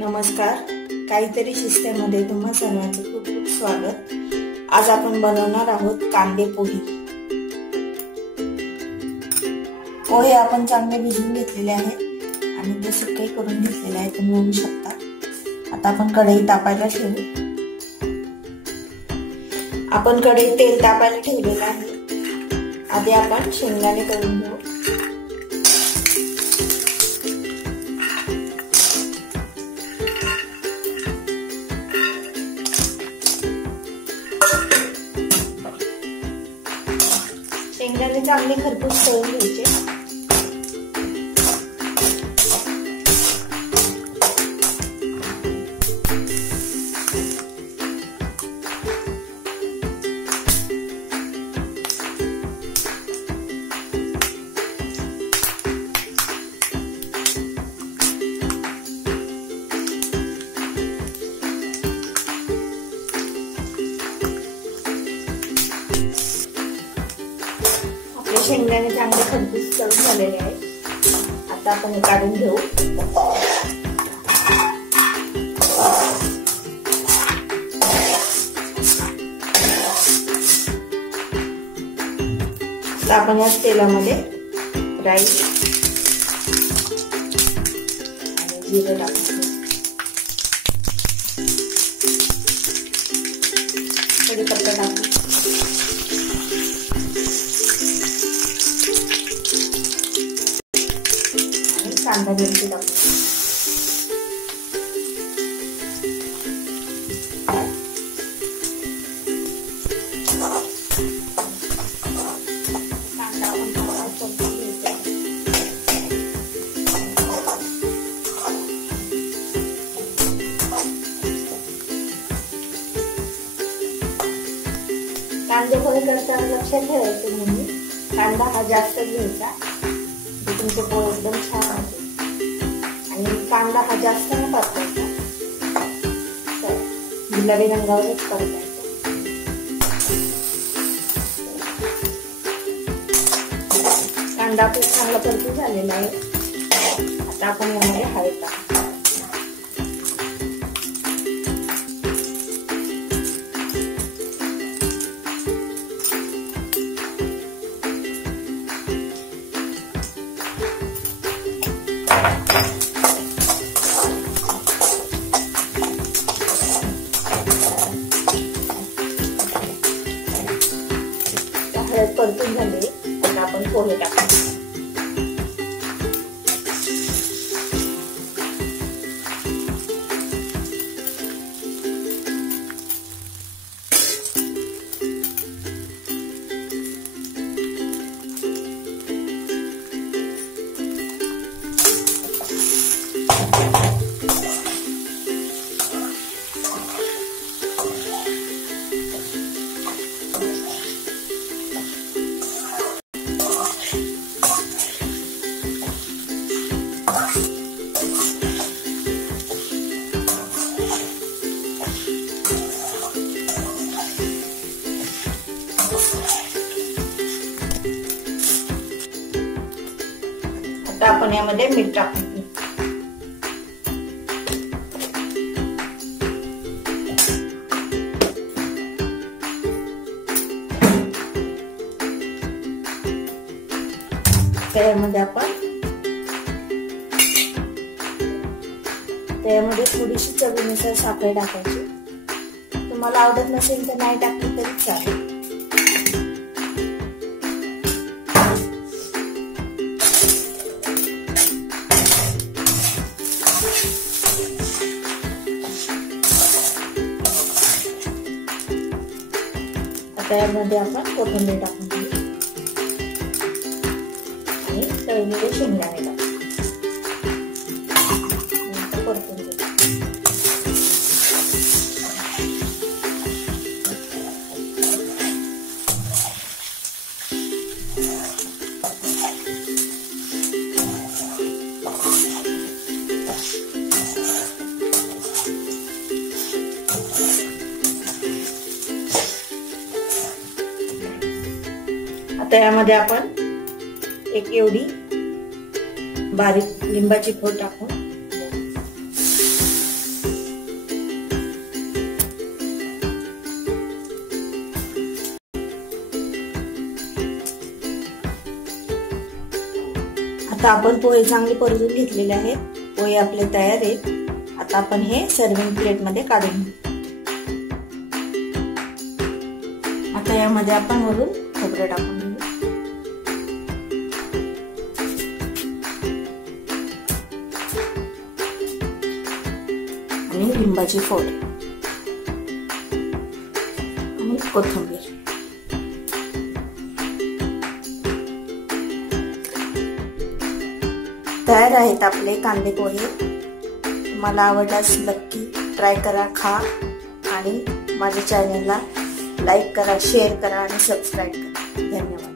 नमस्कार, काहीतरी शिस्तेमध्ये तुम्हा सर्वांचं खूप खूप स्वागत। आज आपण बनवणार आहोत कांदे पोहे। पोहे आपण चांगले भिजवून घेतलेले आहेत आणि ते सुके करून घेतलेले आहेत, तुम्ही बघू शकता। आता आपण कढई तापायला ठेवू। आपण कढईत तेल तापायला ठेवलेलं आहे। आधी आपण शेंगदाणे करून घेऊ। शेंगदाणे चांगले खरपूस तळून घ्यायचे। शेंगदाणे चांगले खरपूस तळून झालेले आहेत। आता आपण हे काढून घेऊ। आता आपण या तेलामध्ये राई आणि जिरे टाकू। कढीपत्ता टाकू। कांदा मिरची टाकू। कांदा आपण थोडा परतून घ्यायचा। कांदे पोहे करताना लक्षात ठेवायचं म्हणजे कांदा हा जास्त घ्यायचा, तुमचे पोहे एकदम छान होते। आणि कांदा हा जास्त न परतायचा, तर गुलाबी रंगावरच परतायचा। कांदा खूप चांगला परतून झालेला आहे। आता आपण यामध्ये हळद टाकू। हळद परतून झाली, आता आपण पोहे टाकू। आता आपण यामध्ये मीठ टाकू। त्यामध्ये थोडीशी चवीनुसार साखर टाकायची। तुम्हाला आवडत नसेल तर नाही टाकली तरी चालेल। त्यामध्ये आपण कोथिंबीर टाकून घेऊ आणि तळलेले शेंगदाणे टाकू। परतून घेऊ। आता यामध्ये आपण एक एवढी बारीक लिंबाची फोड टाकून आता आपण पोहे चांगले परतून घेतलेले आहेत. पोहे आपले तयार आहेत. आता आपण हे सर्विंग प्लेट मध्ये काढून घेऊ. आता यामध्ये आपण वरून खोबरं टाकून घेऊ आणि लिंबाची फोड आणि कोथिंबीर. तयार आहेत आपले कांदे पोहे. तुम्हाला आवडल्यास नक्की ट्राय करा, खा आणि माझ्या चॅनलला लाईक करा, शेअर करा आणि सबस्क्राईब करा. धन्यवाद.